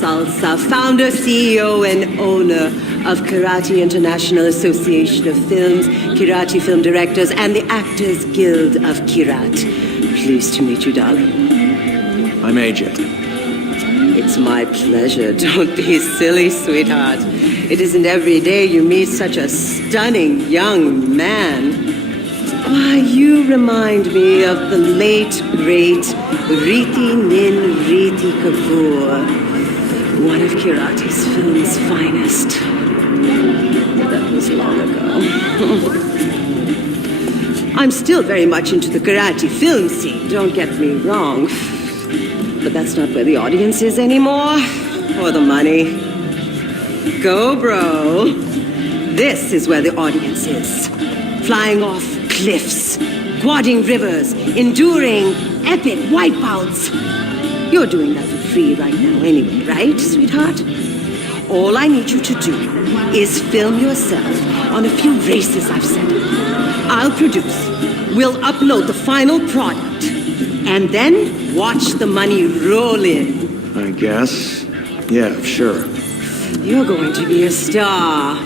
Salsa, founder, CEO, and owner of Karate International Association of Films, Karate Film Directors, and the Actors Guild of Kirat. Pleased to meet you, darling. I'm AJ. It's my pleasure. Don't be silly, sweetheart. It isn't every day you meet such a stunning young man. Why, you remind me of the late, great Riti Nin Riti Kapoor, one of Kirate's film's finest. That was long ago. I'm still very much into the karate film scene, don't get me wrong. But that's not where the audience is anymore, or the money. Go, bro. This is where the audience is. Flying off cliffs, quadding rivers, enduring epic wipeouts. You're doing that for free right now anyway, right, sweetheart? All I need you to do is film yourself on a few races I've set up. I'll produce. We'll upload the final product. And then watch the money roll in. I guess. Yeah, sure. You're going to be a star.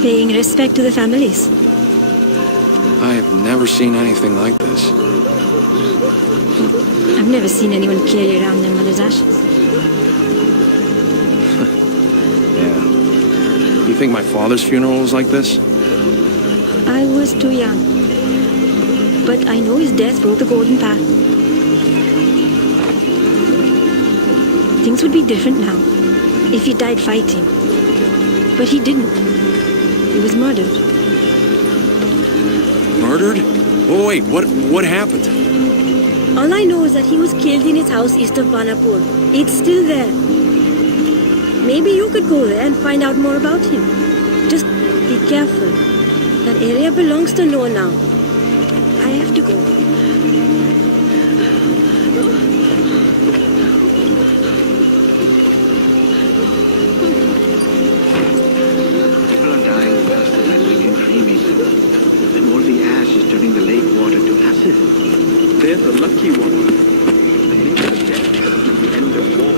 Paying respect to the families. I have never seen anything like this. I've never seen anyone carry around their mother's ashes. Yeah. You think my father's funeral was like this? I was too young. But I know his death broke the golden path. Things would be different now if he died fighting. But he didn't. He was murdered. Murdered? Oh, wait, what happened? All I know is that he was killed in his house east of Banapur. It's still there. Maybe you could go there and find out more about him. Just be careful. That area belongs to no one now. I have to go. They're the lucky ones. They think the death is the end of war.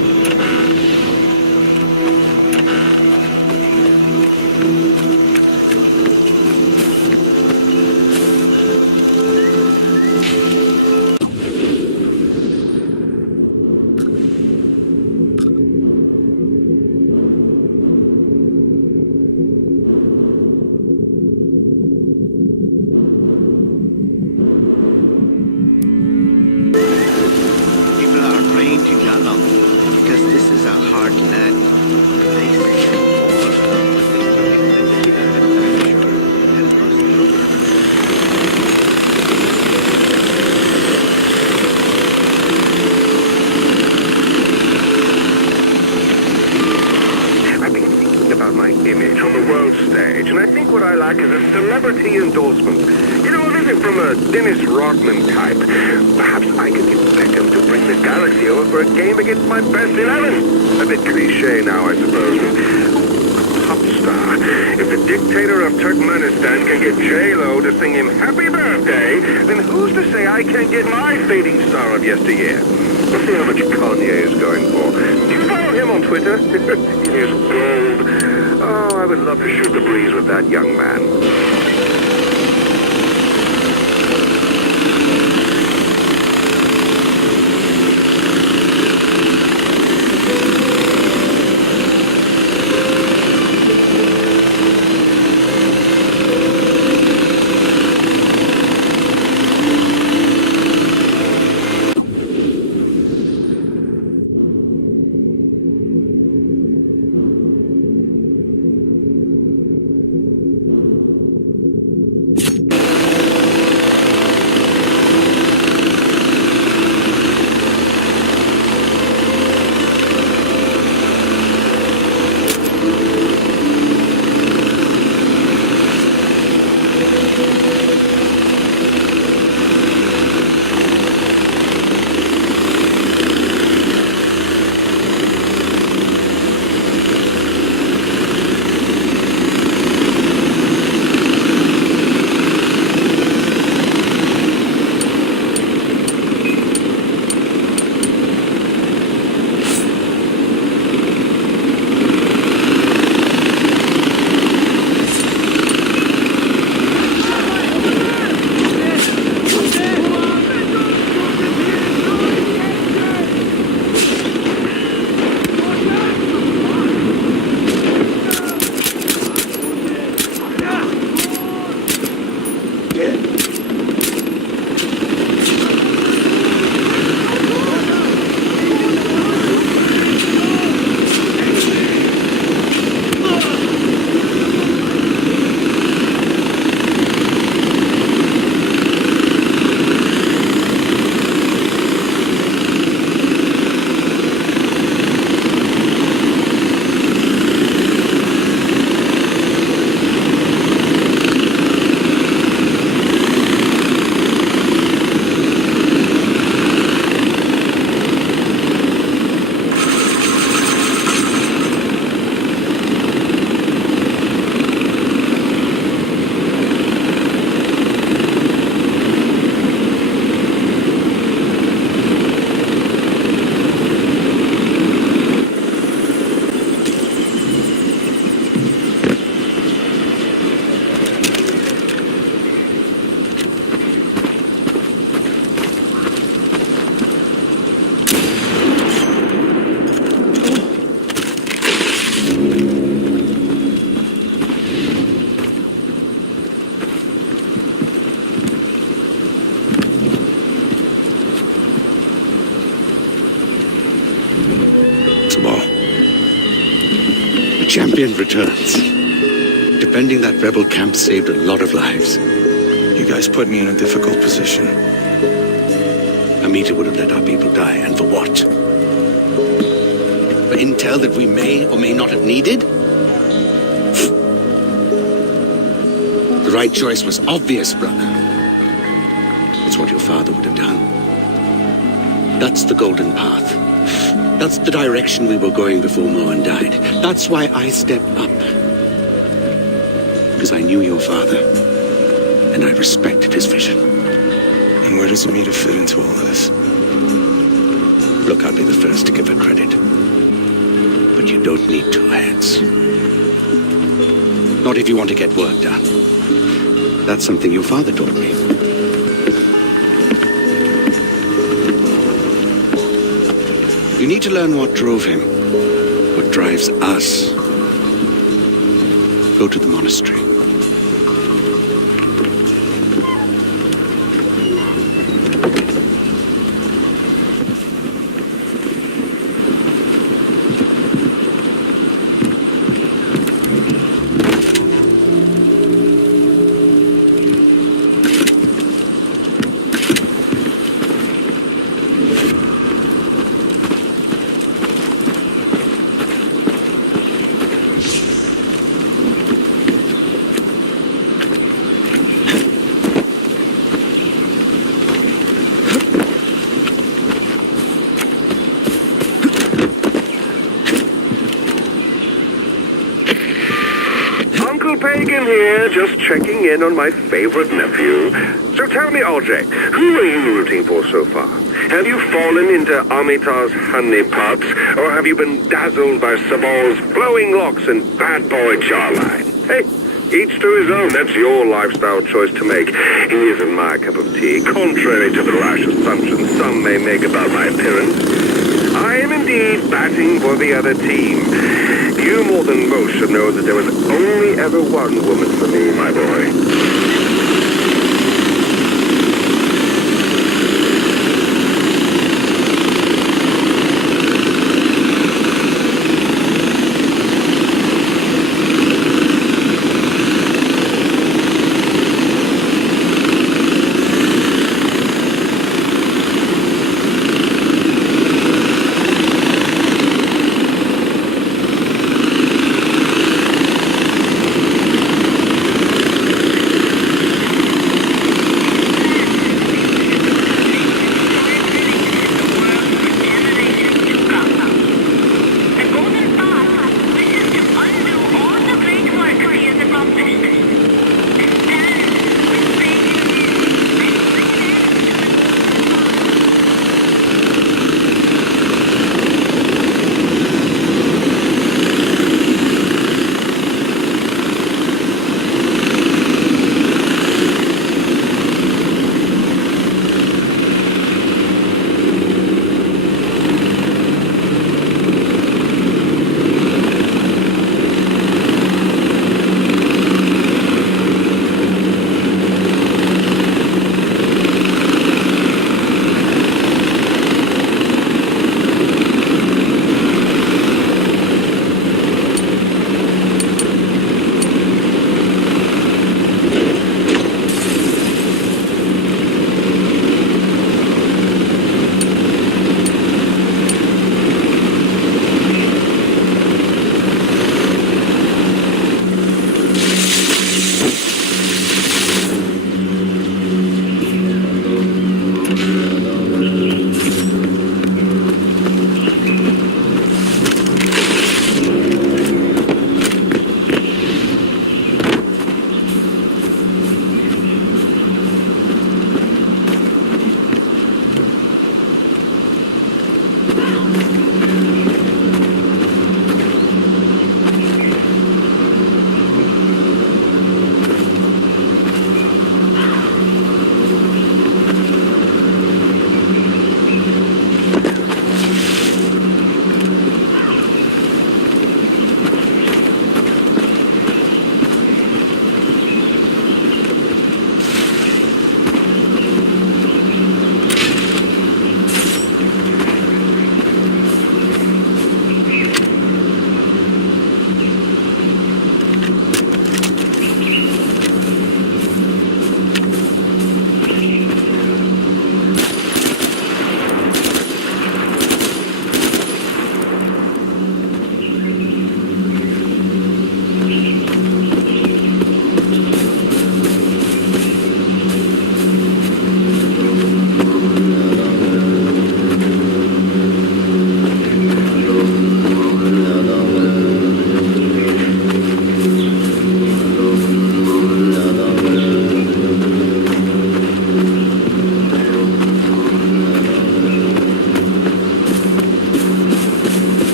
celebrity endorsement. You know, a visit from a Dennis Rodman type. Perhaps I could get Beckham to bring the Galaxy over for a game against my best 11. A bit cliche now, I suppose. Pop star. If the dictator of Turkmenistan can get JAL to sing him happy birthday, then who's to say I can't get my fading star of yesteryear? Let's see how much Kanye is going for. Do you follow him on Twitter? He is gold. Oh, I would love to shoot the breeze with that young man. Champion returns. Defending that rebel camp saved a lot of lives. You guys put me in a difficult position. Amita would have let our people die, and for what? For intel that we may or may not have needed? The right choice was obvious, brother. It's what your father would have done. That's the golden path. That's the direction we were going before Mohan died. That's why I stepped up. Because I knew your father, and I respected his vision. And where does Amita fit into all of this? Look, I'll be the first to give her credit. But you don't need two heads. Not if you want to get work done. That's something your father taught me. You need to learn what drove him, what drives us. Go to the monastery. just checking in on my favorite nephew. So tell me, RJ, who are you rooting for so far? Have you fallen into Amitab's honeypots, or have you been dazzled by Sabal's flowing locks and bad boy jawline? Hey, each to his own. That's your lifestyle choice to make. He isn't my cup of tea, contrary to the rash assumptions some may make about my appearance. I am indeed batting for the other team. You more than most should know that there was only ever one woman for me, my boy.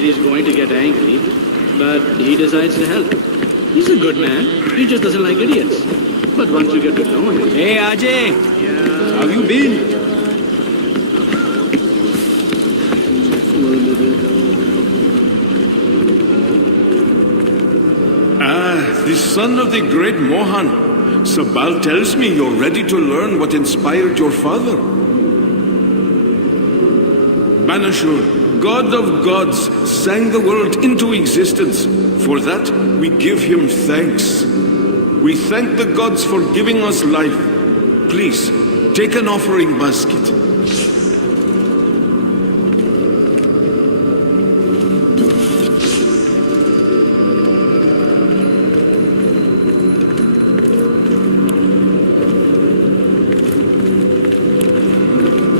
said he's going to get angry, but he decides to help. He's a good man. He just doesn't like idiots. But once you get to know him... Hey, Ajay! How have you been? The son of the great Mohan. Sabal tells me you're ready to learn what inspired your father. Banashur, god of gods, sang the world into existence. For that, we give him thanks. We thank the gods for giving us life. Please, take an offering basket.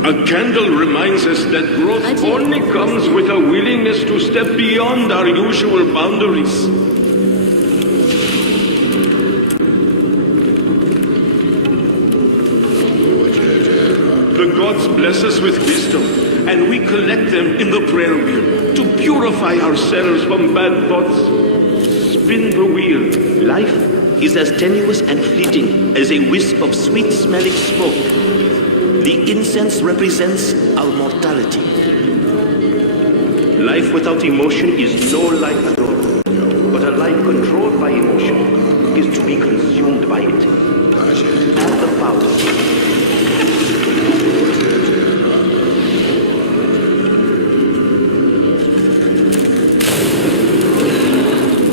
A candle reminds us that growth only comes with a willingness to step beyond our usual boundaries. The gods bless us with wisdom, and we collect them in the prayer wheel to purify ourselves from bad thoughts. Spin the wheel. Life is as tenuous and fleeting as a wisp of sweet-smelling smoke. The incense represents our mortality. Life without emotion is no life at all. But a life controlled by emotion is to be consumed by it. Add the powder.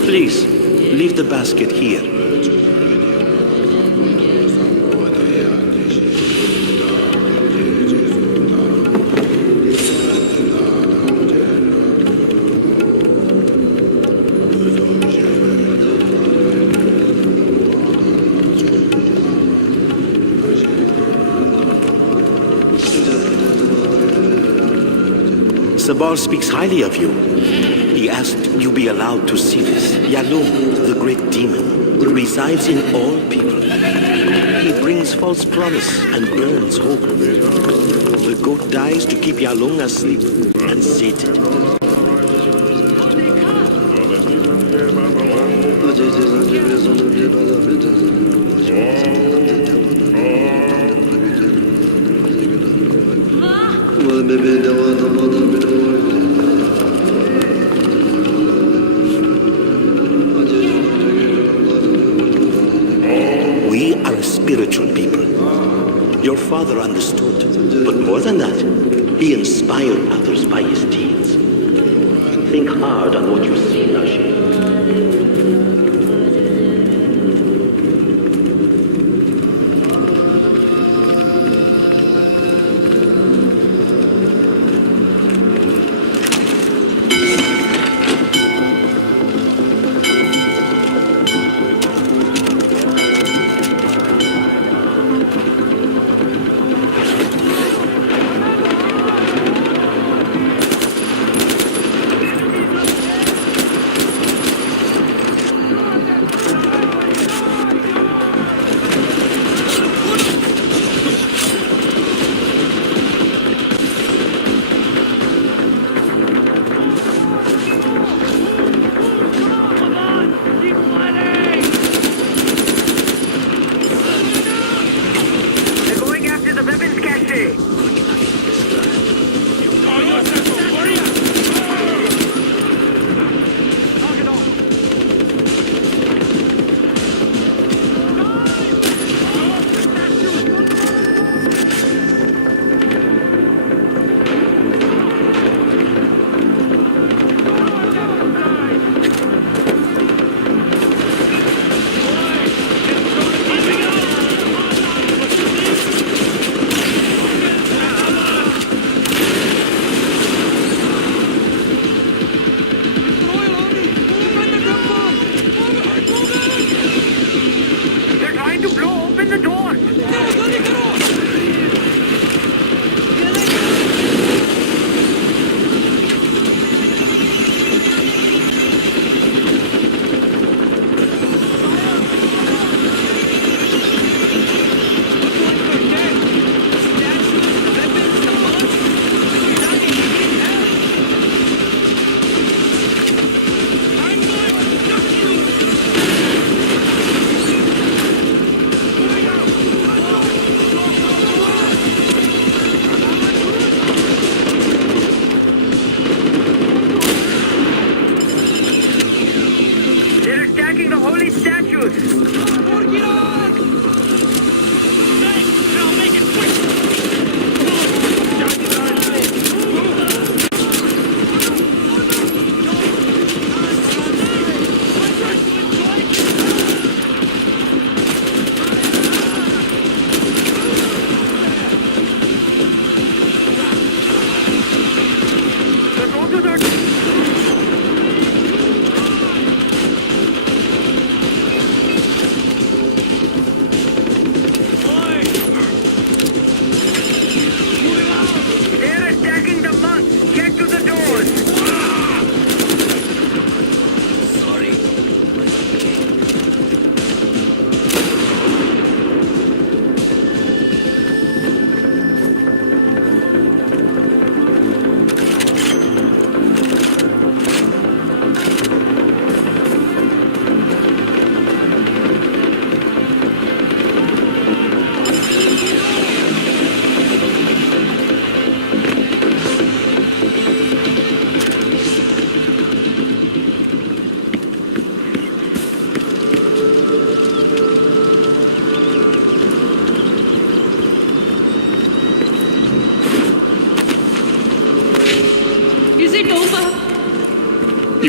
Please, leave the basket here. Sabal speaks highly of you. He asked you be allowed to see this. Yalum, the great demon, resides in all people. He brings false promise and burns hope. The goat dies to keep Yalung asleep and sated. We are a spiritual people. Your father understood, but more than that, he inspired others by his deeds. Think hard on what you see, Nashi.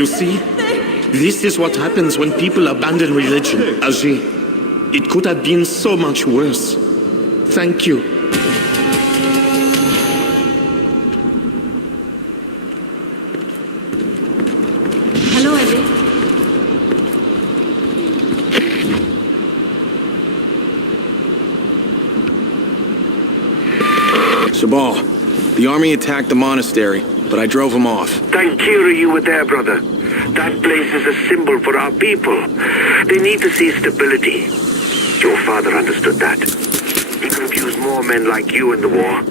see? This is what happens when people abandon religion. Ajay, it could have been so much worse. Thank you. Hello, Ajay. Shabal, the army attacked the monastery, but I drove them off. Thank you, you were there, brother. That place is a symbol for our people. They need to see stability. Your father understood that. He could have used more men like you in the war.